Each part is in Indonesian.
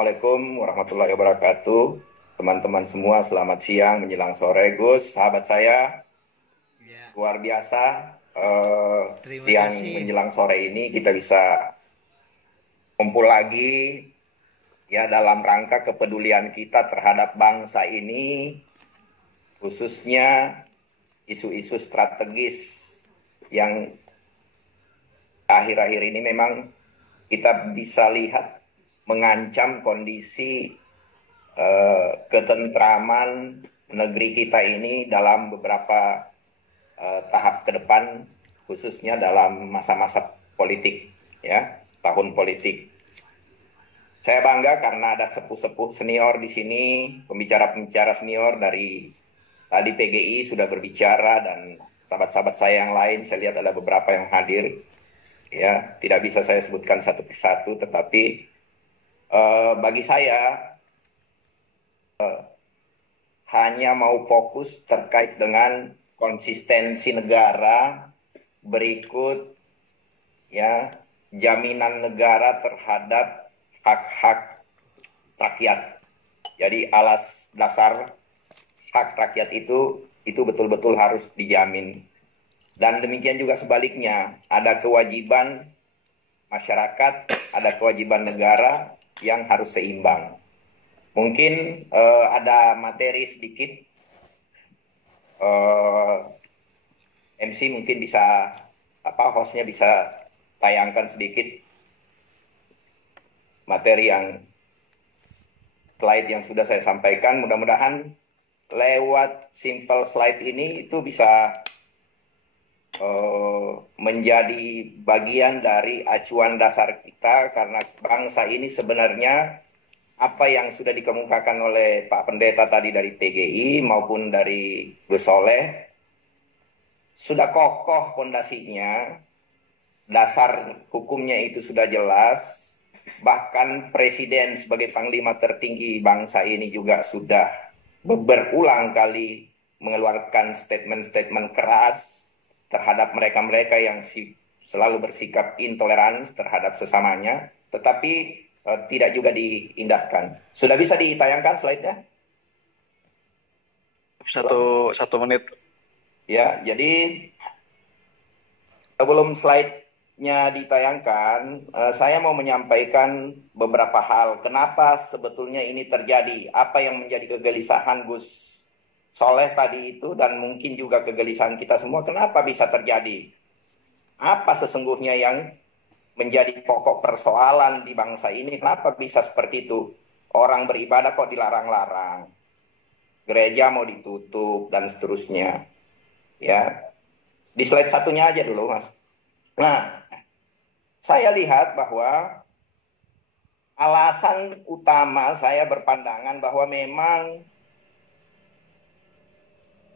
Assalamualaikum warahmatullahi wabarakatuh. Teman-teman semua, selamat siang menjelang sore. Gus, sahabat saya, Ya, luar biasa. terima Siang kasih. menjelang sore ini kita bisa kumpul lagi ya dalam rangka kepedulian kita terhadap bangsa ini, khususnya isu-isu strategis yang akhir-akhir ini memang kita bisa lihat mengancam kondisi ketentraman negeri kita ini dalam beberapa tahap ke depan, khususnya dalam masa-masa politik, ya, tahun politik. Saya bangga karena ada sepuh-sepuh senior di sini, pembicara-pembicara senior dari tadi PGI sudah berbicara dan sahabat-sahabat saya yang lain, saya lihat ada beberapa yang hadir, ya, tidak bisa saya sebutkan satu persatu, tetapi bagi saya hanya mau fokus terkait dengan konsistensi negara berikut, ya, jaminan negara terhadap hak-hak rakyat. Jadi alas dasar hak rakyat itu betul-betul harus dijamin. Dan demikian juga sebaliknya, ada kewajiban masyarakat, ada kewajiban negara yang harus seimbang. Mungkin ada materi sedikit, MC mungkin bisa, hostnya bisa tayangkan sedikit materi slide yang sudah saya sampaikan. Mudah-mudahan lewat simple slide ini itu bisa menjadi bagian dari acuan dasar kita, karena bangsa ini sebenarnya apa yang sudah dikemukakan oleh Pak Pendeta tadi dari PGI maupun dari Gus Soleh sudah kokoh fondasinya, dasar hukumnya itu sudah jelas, bahkan Presiden sebagai Panglima tertinggi bangsa ini juga sudah berulang kali mengeluarkan statement-statement keras terhadap mereka-mereka yang selalu bersikap intoleran terhadap sesamanya, tetapi tidak juga diindahkan. Sudah bisa ditayangkan slide-nya? Satu menit. Ya, jadi sebelum slide-nya ditayangkan, saya mau menyampaikan beberapa hal. Kenapa sebetulnya ini terjadi? Apa yang menjadi kegelisahan Gus Soleh tadi itu, dan mungkin juga kegelisahan kita semua, kenapa bisa terjadi? Apa sesungguhnya yang menjadi pokok persoalan di bangsa ini? Kenapa bisa seperti itu? Orang beribadah kok dilarang-larang, gereja mau ditutup dan seterusnya. Ya, di slide satunya aja dulu, Mas. Nah, saya lihat bahwa alasan utama saya berpandangan bahwa memang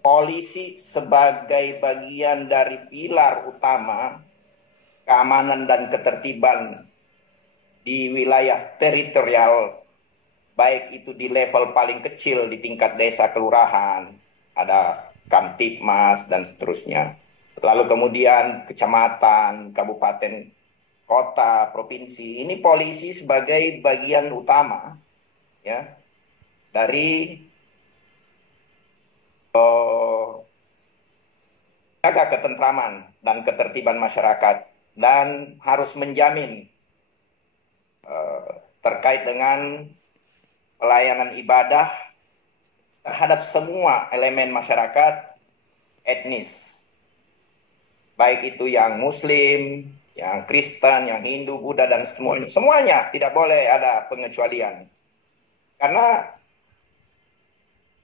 polisi sebagai bagian dari pilar utama keamanan dan ketertiban di wilayah teritorial, baik itu di level paling kecil di tingkat desa kelurahan, ada Kamtipmas dan seterusnya. Lalu kemudian kecamatan, kabupaten, kota, provinsi. Ini polisi sebagai bagian utama, ya, dari jaga ketentraman dan ketertiban masyarakat, dan harus menjamin terkait dengan pelayanan ibadah terhadap semua elemen masyarakat etnis, baik itu yang Muslim, yang Kristen, yang Hindu, Buddha, dan semuanya tidak boleh ada pengecualian. Karena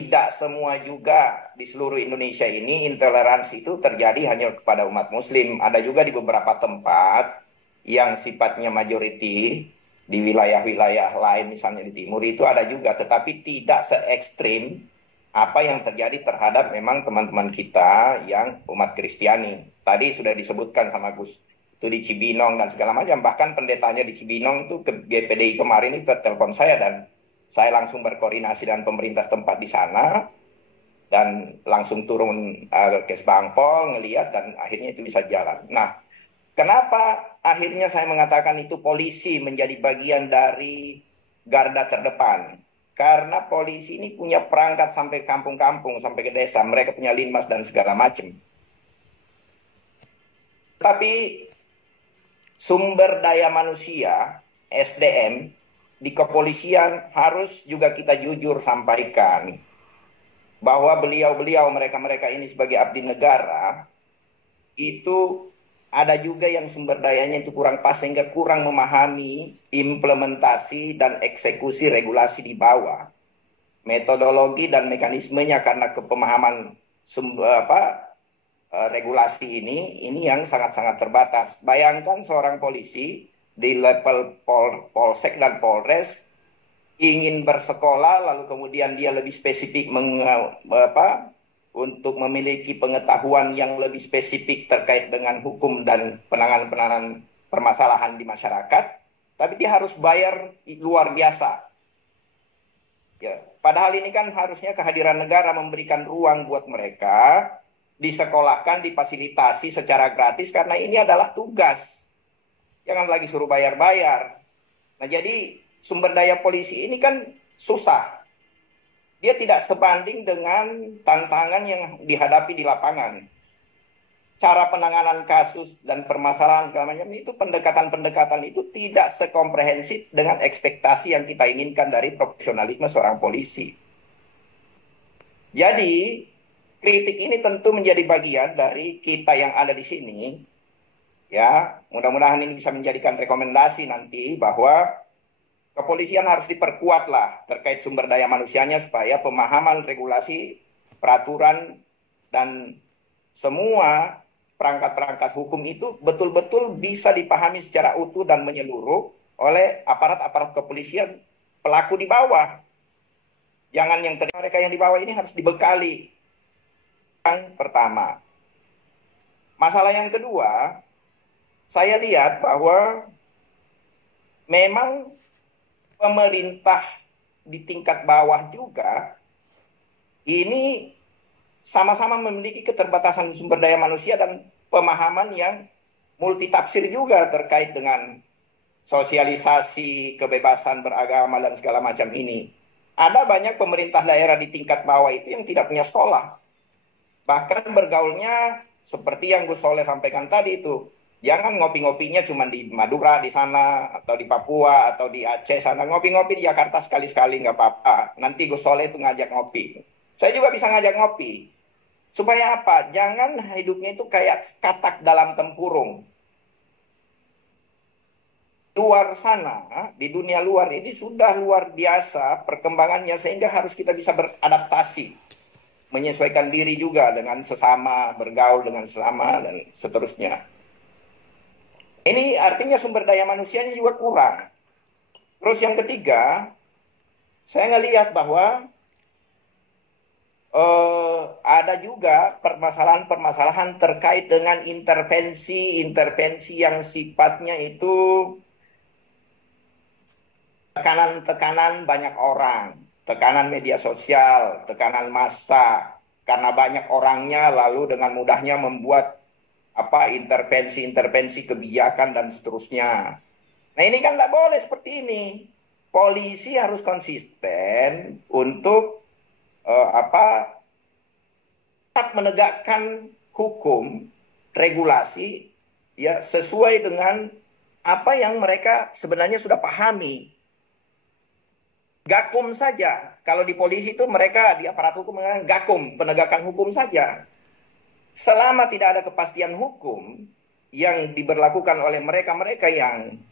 tidak semua juga di seluruh Indonesia ini intoleransi itu terjadi hanya kepada umat Muslim. Ada juga di beberapa tempat yang sifatnya majority, di wilayah-wilayah lain misalnya di timur itu ada juga, tetapi tidak se ekstrim apa yang terjadi terhadap memang teman-teman kita yang umat Kristiani. Tadi sudah disebutkan sama Gus, itu di Cibinong dan segala macam. Bahkan pendetanya di Cibinong itu ke GPDI kemarin itu telepon saya, dan saya langsung berkoordinasi dengan pemerintah tempat di sana, dan langsung turun ke Bangpol ngelihat, dan akhirnya itu bisa jalan. Nah, kenapa akhirnya saya mengatakan itu polisi menjadi bagian dari garda terdepan. Karena polisi ini punya perangkat sampai kampung-kampung, sampai ke desa. Mereka punya linmas dan segala macam. Tapi sumber daya manusia, SDM, di kepolisian harus juga kita jujur sampaikan. Bahwa beliau-beliau, mereka-mereka ini sebagai abdi negara, itu ada juga yang sumber dayanya itu kurang pas sehingga kurang memahami implementasi dan eksekusi regulasi di bawah. Metodologi dan mekanismenya karena kepemahaman regulasi ini yang sangat-sangat terbatas. Bayangkan seorang polisi di level polsek dan polres ingin bersekolah lalu kemudian dia lebih spesifik untuk memiliki pengetahuan yang lebih spesifik terkait dengan hukum dan penanganan permasalahan di masyarakat, tapi dia harus bayar luar biasa. Ya, padahal ini kan harusnya kehadiran negara memberikan ruang buat mereka, disekolahkan, difasilitasi secara gratis, karena ini adalah tugas. Jangan lagi suruh bayar-bayar. Nah, jadi sumber daya polisi ini kan susah. Dia tidak sebanding dengan tantangan yang dihadapi di lapangan. Cara penanganan kasus dan permasalahan itu pendekatan-pendekatan itu tidak sekomprehensif dengan ekspektasi yang kita inginkan dari profesionalisme seorang polisi. Jadi, kritik ini tentu menjadi bagian dari kita yang ada di sini. Ya, mudah-mudahan ini bisa menjadikan rekomendasi nanti bahwa kepolisian harus diperkuat lah terkait sumber daya manusianya supaya pemahaman regulasi, peraturan, dan semua perangkat-perangkat hukum itu betul-betul bisa dipahami secara utuh dan menyeluruh oleh aparat-aparat kepolisian pelaku di bawah. Jangan yang mereka yang di bawah ini harus dibekali. Yang pertama. Masalah yang kedua, saya lihat bahwa memang pemerintah di tingkat bawah juga ini sama-sama memiliki keterbatasan sumber daya manusia dan pemahaman yang multitafsir juga terkait dengan sosialisasi kebebasan beragama dan segala macam ini. Ada banyak pemerintah daerah di tingkat bawah itu yang tidak punya sekolah. Bahkan bergaulnya seperti yang Gus Soleh sampaikan tadi itu. Jangan ngopi-ngopinya cuma di Madura di sana, atau di Papua, atau di Aceh sana. Ngopi-ngopi di Jakarta sekali-sekali nggak apa-apa. Nanti Gus Soleh itu ngajak ngopi. Saya juga bisa ngajak ngopi. Supaya apa? Jangan hidupnya itu kayak katak dalam tempurung. Luar sana, di dunia luar ini sudah luar biasa perkembangannya sehingga harus kita bisa beradaptasi. Menyesuaikan diri juga dengan sesama, bergaul dengan sesama, dan seterusnya. Ini artinya sumber daya manusianya juga kurang. Terus yang ketiga, saya ngelihat bahwa ada juga permasalahan-permasalahan terkait dengan intervensi yang sifatnya itu tekanan-tekanan banyak orang, tekanan media sosial, tekanan massa, karena banyak orangnya lalu dengan mudahnya membuat intervensi kebijakan dan seterusnya. Nah ini kan tidak boleh seperti ini. Polisi harus konsisten untuk tetap menegakkan hukum, regulasi, ya sesuai dengan apa yang mereka sebenarnya sudah pahami. Gakum saja. Kalau di polisi itu mereka di aparat hukum mengatakan gakum, penegakan hukum saja. Selama tidak ada kepastian hukum yang diberlakukan oleh mereka-mereka yang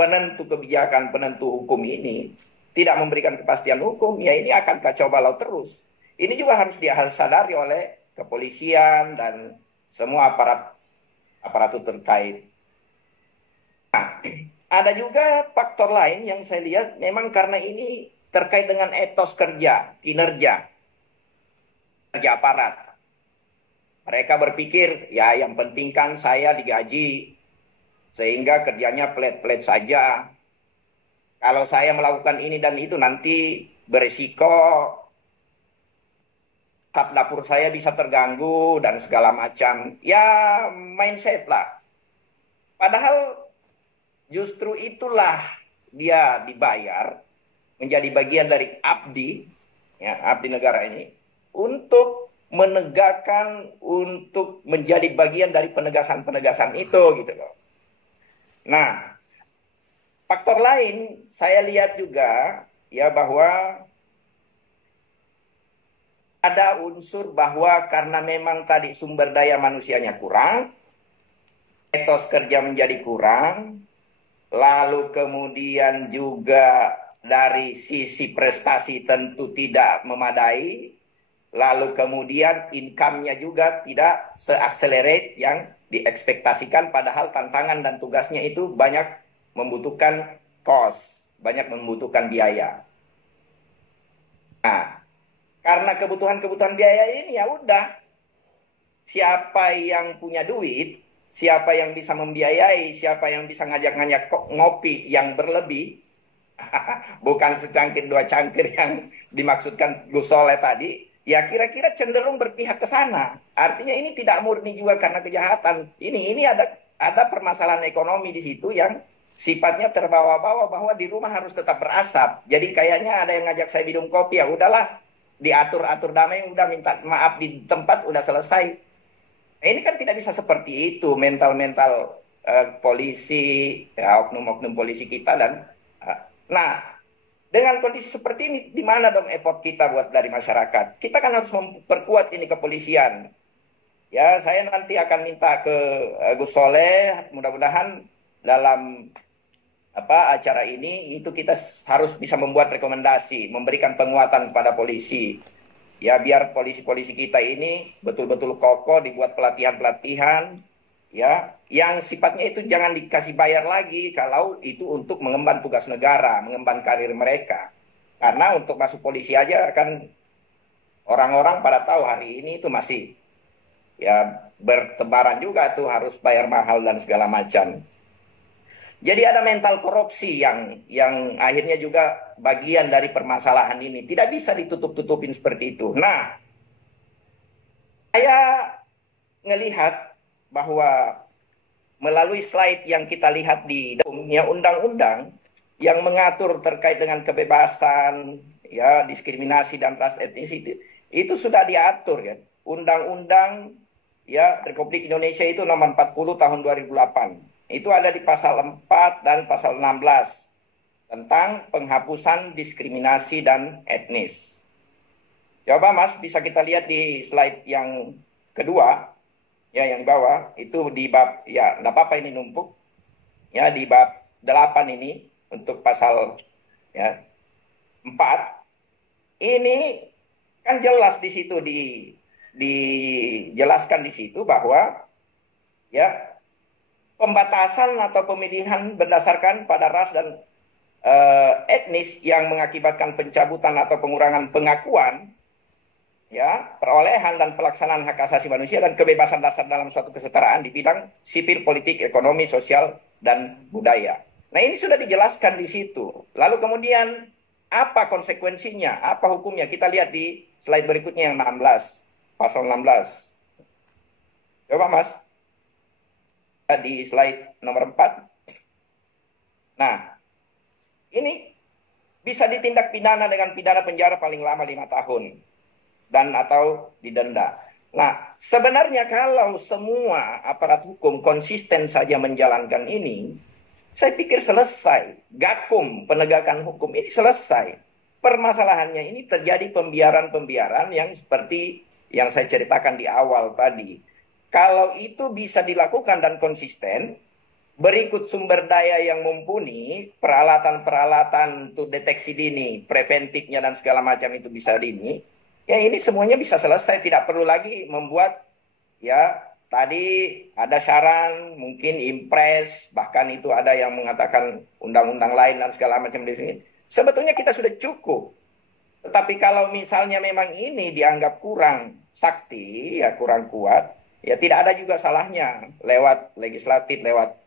penentu kebijakan, penentu hukum ini tidak memberikan kepastian hukum, ya ini akan kacau balau terus. Ini juga harus disadari oleh kepolisian dan semua aparatur terkait. Nah, ada juga faktor lain yang saya lihat memang karena ini terkait dengan etos kinerja aparat. Mereka berpikir, ya yang penting kan saya digaji, sehingga kerjanya pelet-pelet saja. Kalau saya melakukan ini dan itu nanti berisiko, staf dapur saya bisa terganggu dan segala macam. Ya mindset lah. Padahal justru itulah dia dibayar menjadi bagian dari abdi, ya, abdi negara ini, untuk menegakkan, untuk menjadi bagian dari penegasan-penegasan itu, gitu loh. Nah, faktor lain saya lihat juga ya bahwa ada unsur bahwa karena memang tadi sumber daya manusianya kurang, etos kerja menjadi kurang, lalu kemudian juga dari sisi prestasi tentu tidak memadai, lalu kemudian income-nya juga tidak se-accelerate yang diekspektasikan, padahal tantangan dan tugasnya itu banyak membutuhkan cost, banyak membutuhkan biaya. Nah, karena kebutuhan-kebutuhan biaya ini ya udah, siapa yang punya duit, siapa yang bisa membiayai, siapa yang bisa ngajak-ngajak ngopi yang berlebih, bukan secangkir dua cangkir yang dimaksudkan Gus Soleh tadi, ya kira-kira cenderung berpihak ke sana. Artinya ini tidak murni juga karena kejahatan. Ini ada permasalahan ekonomi di situ yang sifatnya terbawa-bawa, bahwa di rumah harus tetap berasap. Jadi kayaknya ada yang ngajak saya minum kopi, ya udahlah, diatur-atur damai, udah minta maaf di tempat, udah selesai. Nah, ini kan tidak bisa seperti itu mental-mental polisi, ya, oknum-oknum polisi kita. Dan nah, dengan kondisi seperti ini, di mana dong effort kita buat dari masyarakat? Kita kan harus memperkuat ini kepolisian. Ya, saya nanti akan minta ke Gus Soleh, mudah-mudahan dalam acara ini itu kita harus bisa membuat rekomendasi, memberikan penguatan kepada polisi. Ya, biar polisi-polisi kita ini betul-betul kokoh, dibuat pelatihan-pelatihan, ya, yang sifatnya itu jangan dikasih bayar lagi kalau itu untuk mengemban tugas negara, mengemban karir mereka. Karena untuk masuk polisi aja kan orang-orang pada tahu hari ini itu masih ya bertebaran juga tuh, harus bayar mahal dan segala macam. Jadi ada mental korupsi yang akhirnya juga bagian dari permasalahan ini. Tidak bisa ditutup-tutupin seperti itu. Nah, saya ngelihat bahwa melalui slide yang kita lihat di dalamnya undang-undang yang mengatur terkait dengan kebebasan, ya, diskriminasi dan ras etnis itu sudah diatur, ya. Undang-undang, ya, Republik Indonesia itu nomor 40 tahun 2008. Itu ada di pasal 4 dan pasal 16 tentang penghapusan diskriminasi dan etnis. Coba Mas, bisa kita lihat di slide yang kedua, ya, yang di bawah, itu di bab, ya, nggak apa-apa ini numpuk, ya, di bab 8 ini, untuk pasal, ya, 4, ini kan jelas di situ, dijelaskan di situ bahwa, ya, pembatasan atau pemilihan berdasarkan pada ras dan etnis yang mengakibatkan pencabutan atau pengurangan pengakuan, ya, perolehan dan pelaksanaan hak asasi manusia dan kebebasan dasar dalam suatu kesetaraan di bidang sipil, politik, ekonomi, sosial, dan budaya. Nah, ini sudah dijelaskan di situ. Lalu kemudian apa konsekuensinya, apa hukumnya? Kita lihat di slide berikutnya yang 16, pasal 16. Coba Mas, di slide nomor 4. Nah, ini bisa ditindak pidana dengan pidana penjara paling lama 5 tahun dan atau didenda. Nah, sebenarnya kalau semua aparat hukum konsisten saja menjalankan ini, saya pikir selesai. Gakum penegakan hukum ini selesai. Permasalahannya ini terjadi pembiaran-pembiaran yang seperti yang saya ceritakan di awal tadi. Kalau itu bisa dilakukan dan konsisten, berikut sumber daya yang mumpuni, peralatan-peralatan untuk deteksi dini, preventifnya dan segala macam itu bisa dini, ya ini semuanya bisa selesai, tidak perlu lagi membuat, ya, tadi ada saran, mungkin impres, bahkan itu ada yang mengatakan undang-undang lain dan segala macam di sini. Sebetulnya kita sudah cukup. Tetapi kalau misalnya memang ini dianggap kurang sakti, ya kurang kuat, ya tidak ada juga salahnya lewat legislatif, lewat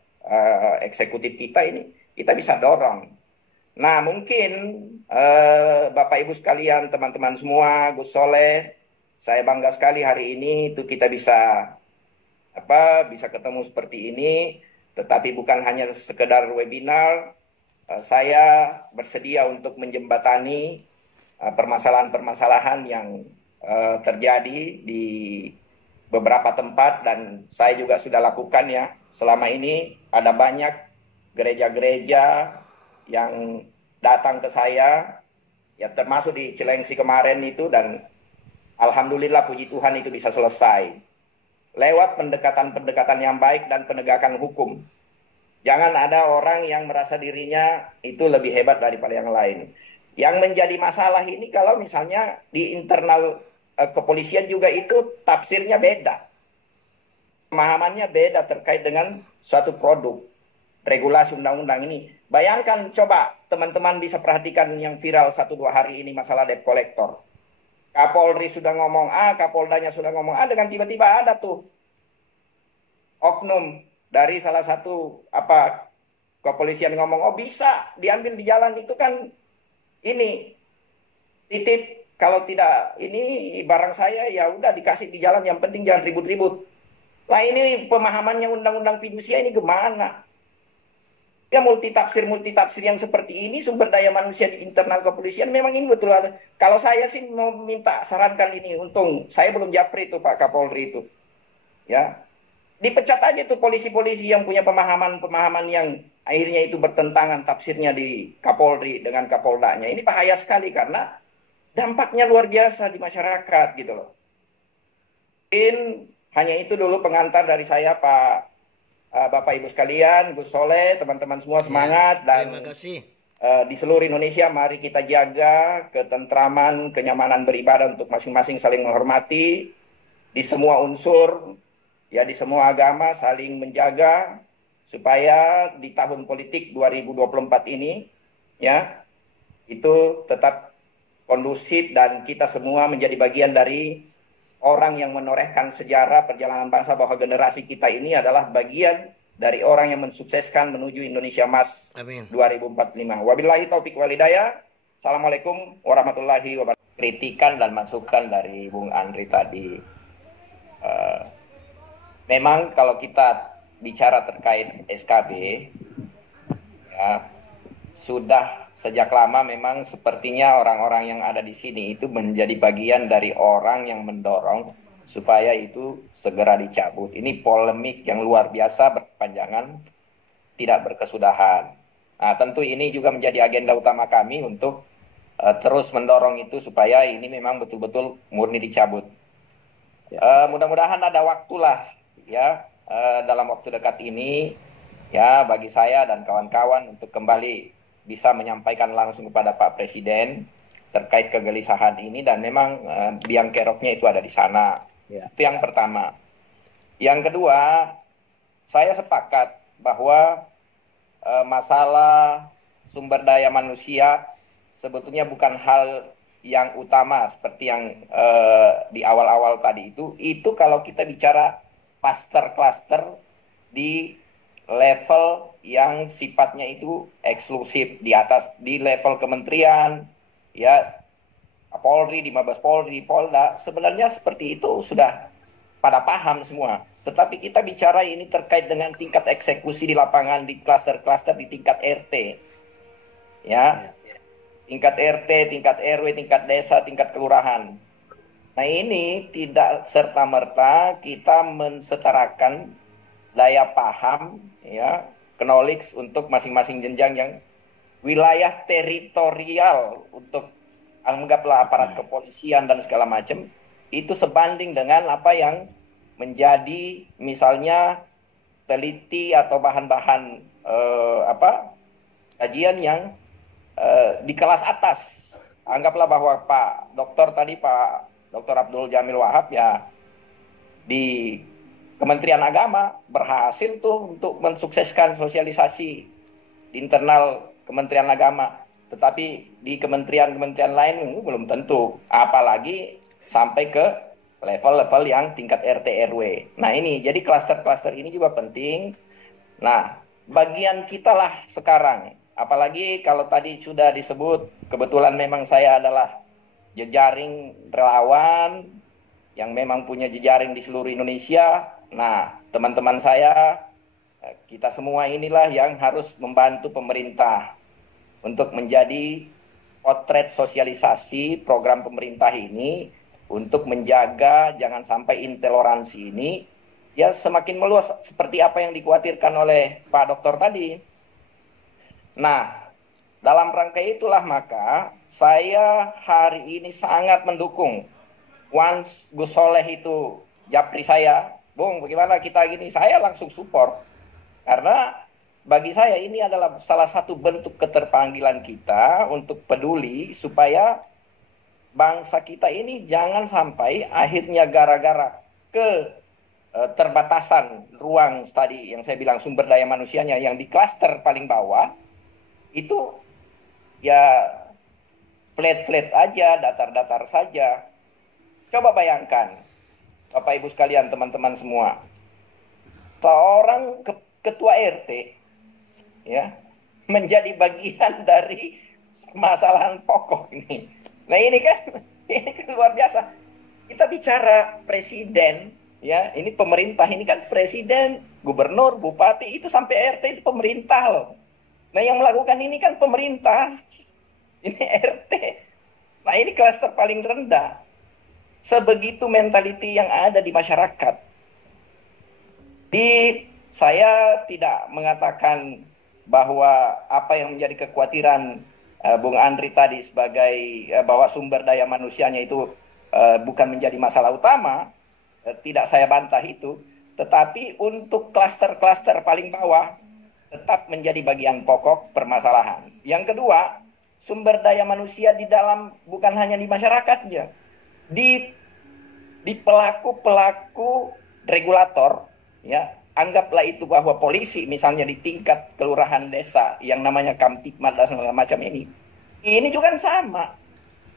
eksekutif kita ini, kita bisa dorong. Nah, mungkin Bapak Ibu sekalian, teman-teman semua, Gus Soleh, saya bangga sekali hari ini itu kita bisa bisa ketemu seperti ini, tetapi bukan hanya sekedar webinar, saya bersedia untuk menjembatani permasalahan-permasalahan yang terjadi di beberapa tempat, dan saya juga sudah lakukan ya. Selama ini ada banyak gereja-gereja yang datang ke saya, ya termasuk di Cilengsi kemarin itu, dan alhamdulillah puji Tuhan itu bisa selesai lewat pendekatan-pendekatan yang baik dan penegakan hukum. Jangan ada orang yang merasa dirinya itu lebih hebat daripada yang lain. Yang menjadi masalah ini kalau misalnya di internal kepolisian juga itu tafsirnya beda. Pemahamannya beda terkait dengan suatu produk, regulasi undang-undang ini. Bayangkan coba teman-teman bisa perhatikan yang viral 1-2 hari ini masalah debt collector. Kapolri sudah ngomong A, Kapoldanya sudah ngomong A, dengan tiba-tiba ada tuh oknum dari salah satu kepolisian ngomong, oh bisa diambil di jalan itu kan ini titip, kalau tidak ini barang saya ya udah dikasih di jalan, yang penting jangan ribut-ribut. Lah ini pemahamannya undang-undang fidusia ini gimana? Ya multitafsir yang seperti ini, sumber daya manusia di internal kepolisian memang ini betul ada. Kalau saya sih mau minta sarankan ini, untung saya belum japri itu Pak Kapolri itu. Ya. Dipecat aja tuh polisi-polisi yang punya pemahaman yang akhirnya itu bertentangan tafsirnya di Kapolri dengan Kapoldanya. Ini bahaya sekali karena dampaknya luar biasa di masyarakat gitu loh. Mungkin hanya itu dulu pengantar dari saya Pak Bapak Ibu sekalian, Gus Soleh, teman-teman semua semangat, dan terima kasih. Di seluruh Indonesia mari kita jaga ketentraman, kenyamanan beribadah untuk masing-masing saling menghormati di semua unsur, ya di semua agama saling menjaga supaya di tahun politik 2024 ini ya itu tetap kondusif dan kita semua menjadi bagian dari orang yang menorehkan sejarah perjalanan bangsa, bahwa generasi kita ini adalah bagian dari orang yang mensukseskan menuju Indonesia Emas 2045. Wabillahi taufik walhidayah. Assalamualaikum warahmatullahi wabarakatuh. Kritikan dan masukan dari Bung Andri tadi. Memang kalau kita bicara terkait SKB, ya, sudah sejak lama memang sepertinya orang-orang yang ada di sini itu menjadi bagian dari orang yang mendorong supaya itu segera dicabut. Ini polemik yang luar biasa berkepanjangan, tidak berkesudahan. Nah, tentu ini juga menjadi agenda utama kami untuk terus mendorong itu supaya ini memang betul-betul murni dicabut. Mudah-mudahan ada waktulah ya dalam waktu dekat ini ya bagi saya dan kawan-kawan untuk kembali bisa menyampaikan langsung kepada Pak Presiden terkait kegelisahan ini, dan memang biang keroknya itu ada di sana. Ya. Itu yang pertama. Yang kedua, saya sepakat bahwa masalah sumber daya manusia sebetulnya bukan hal yang utama seperti yang di awal-awal tadi itu kalau kita bicara cluster-cluster di level yang sifatnya itu eksklusif di level kementerian, ya Polri, di Mabes Polri, Polda, sebenarnya seperti itu sudah pada paham semua. Tetapi kita bicara ini terkait dengan tingkat eksekusi di lapangan, di klaster-klaster, di tingkat RT, ya, tingkat RT, tingkat RW, tingkat desa, tingkat kelurahan. Nah ini tidak serta-merta kita mensetarakan daya paham, ya, knowledge untuk masing-masing jenjang yang wilayah teritorial untuk anggaplah aparat kepolisian dan segala macam itu sebanding dengan apa yang menjadi misalnya teliti atau bahan-bahan kajian yang di kelas atas. Anggaplah bahwa Pak Dr. Abdul Jamil Wahab ya di Kementerian Agama berhasil tuh untuk mensukseskan sosialisasi di internal Kementerian Agama. Tetapi di kementerian-kementerian lain belum tentu. Apalagi sampai ke level-level yang tingkat RT RW. Nah ini, jadi klaster-klaster ini juga penting. Nah, bagian kita lah sekarang. Apalagi kalau tadi sudah disebut, kebetulan memang saya adalah jejaring relawan yang memang punya jejaring di seluruh Indonesia. Nah, teman-teman saya, kita semua inilah yang harus membantu pemerintah untuk menjadi potret sosialisasi program pemerintah ini untuk menjaga jangan sampai intoleransi ini ya semakin meluas seperti apa yang dikhawatirkan oleh Pak Dokter tadi. Nah, dalam rangka itulah maka saya hari ini sangat mendukung once Gus Soleh itu japri saya, Bung bagaimana kita gini, saya langsung support. Karena bagi saya ini adalah salah satu bentuk keterpanggilan kita untuk peduli supaya bangsa kita ini jangan sampai akhirnya gara-gara terbatasan ruang tadi yang saya bilang sumber daya manusianya yang di klaster paling bawah itu ya flat-flat aja, datar-datar saja. Coba bayangkan, Bapak Ibu sekalian, teman-teman semua, seorang ketua RT ya menjadi bagian dari permasalahan pokok ini. Nah ini kan luar biasa. Kita bicara presiden ya, ini pemerintah, ini kan presiden, gubernur, bupati itu sampai RT itu pemerintah loh. Nah yang melakukan ini kan pemerintah, ini RT. Nah ini klaster paling rendah. Sebegitu mentality yang ada di masyarakat. Saya tidak mengatakan bahwa apa yang menjadi kekhawatiran Bung Andri tadi sebagai bahwa sumber daya manusianya itu bukan menjadi masalah utama, tidak saya bantah itu, tetapi untuk klaster-klaster paling bawah tetap menjadi bagian pokok permasalahan. Yang kedua, sumber daya manusia di dalam bukan hanya di masyarakatnya, di pelaku-pelaku regulator ya. Anggaplah itu bahwa polisi misalnya di tingkat kelurahan desa yang namanya Kamtipmas dan segala macam ini juga sama.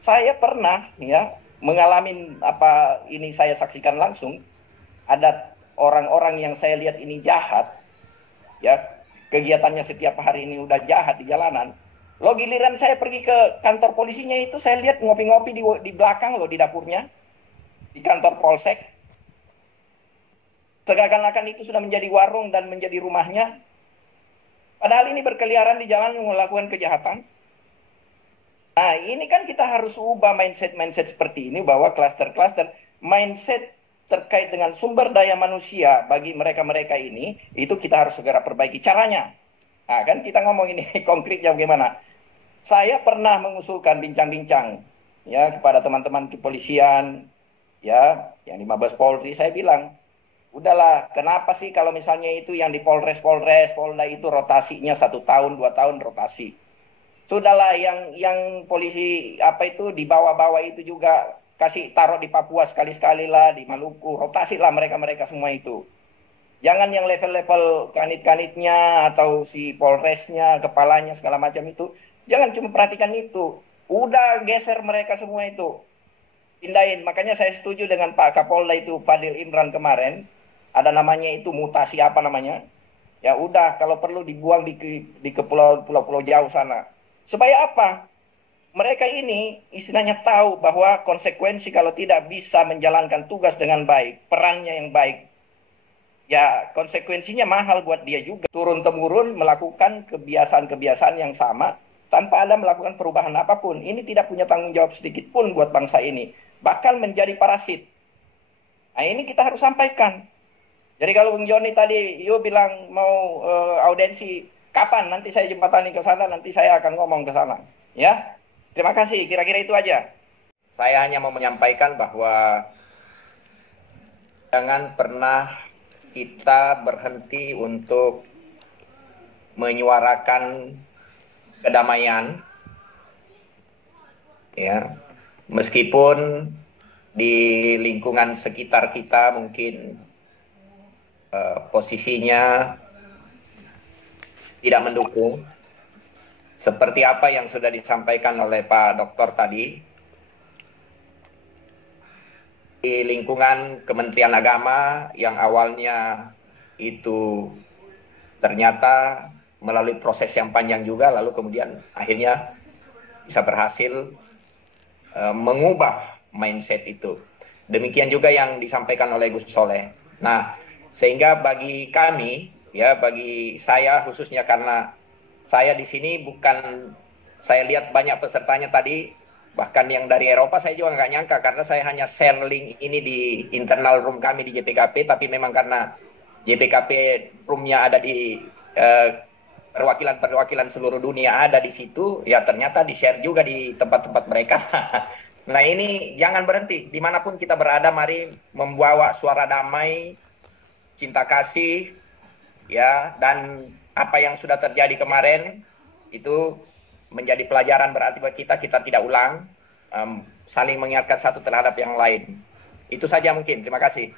Saya pernah ya mengalami apa ini saya saksikan langsung, ada orang-orang yang saya lihat ini jahat ya, kegiatannya setiap hari ini udah jahat di jalanan. Lo giliran saya pergi ke kantor polisinya itu saya lihat ngopi-ngopi di belakang loh, di dapurnya, di kantor polsek. Seakan-akan itu sudah menjadi warung dan menjadi rumahnya. Padahal ini berkeliaran di jalan melakukan kejahatan. Nah ini kan kita harus ubah mindset seperti ini, bahwa klaster-klaster mindset terkait dengan sumber daya manusia bagi mereka-mereka ini, itu kita harus segera perbaiki caranya. Nah kan kita ngomong ini konkretnya bagaimana. Saya pernah mengusulkan bincang-bincang ya kepada teman-teman kepolisian ya, yang di Mabes Polri, saya bilang, udahlah, kenapa sih kalau misalnya itu yang di Polda itu rotasinya 1 tahun, 2 tahun rotasi. Sudahlah yang polisi apa itu di bawah-bawah itu juga kasih taruh di Papua sekali-sekali lah, di Maluku, rotasi lah mereka-mereka semua itu. Jangan yang level-level kanit-kanitnya atau si Polresnya, kepalanya segala macam itu, jangan cuma perhatikan itu. Udah geser mereka semua itu. Pindahin. Makanya saya setuju dengan Pak Kapolda itu Fadil Imran kemarin. Ada namanya itu mutasi apa namanya. Ya udah kalau perlu dibuang di ke pulau-pulau jauh sana. Supaya apa? Mereka ini istilahnya tahu bahwa konsekuensi kalau tidak bisa menjalankan tugas dengan baik, perannya yang baik, ya konsekuensinya mahal buat dia juga. Turun-temurun melakukan kebiasaan-kebiasaan yang sama tanpa ada melakukan perubahan apapun. Ini tidak punya tanggung jawab sedikit pun buat bangsa ini. Bahkan menjadi parasit. Nah ini kita harus sampaikan. Jadi kalau Bung Joni tadi, bilang mau audensi, kapan? Nanti saya jembatani ke sana, nanti saya akan ngomong ke sana. Ya, terima kasih. Kira-kira itu aja. Saya hanya mau menyampaikan bahwa jangan pernah kita berhenti untuk menyuarakan kedamaian. Ya, meskipun di lingkungan sekitar kita mungkin posisinya tidak mendukung, seperti apa yang sudah disampaikan oleh Pak Dokter tadi. Di lingkungan Kementerian Agama yang awalnya itu ternyata melalui proses yang panjang juga, lalu kemudian akhirnya bisa berhasil mengubah mindset itu. Demikian juga yang disampaikan oleh Gus Soleh. Nah, sehingga bagi kami, ya bagi saya khususnya, karena saya di sini bukan saya lihat banyak pesertanya tadi, bahkan yang dari Eropa saya juga nggak nyangka, karena saya hanya share link ini di internal room kami di JPKP, tapi memang karena JPKP roomnya ada di perwakilan-perwakilan seluruh dunia ada di situ, ya ternyata di-share juga di tempat-tempat mereka. Nah ini jangan berhenti, dimanapun kita berada, mari membawa suara damai, cinta kasih, ya, dan apa yang sudah terjadi kemarin itu menjadi pelajaran berarti buat kita tidak ulang, saling mengingatkan satu terhadap yang lain. Itu saja mungkin, terima kasih.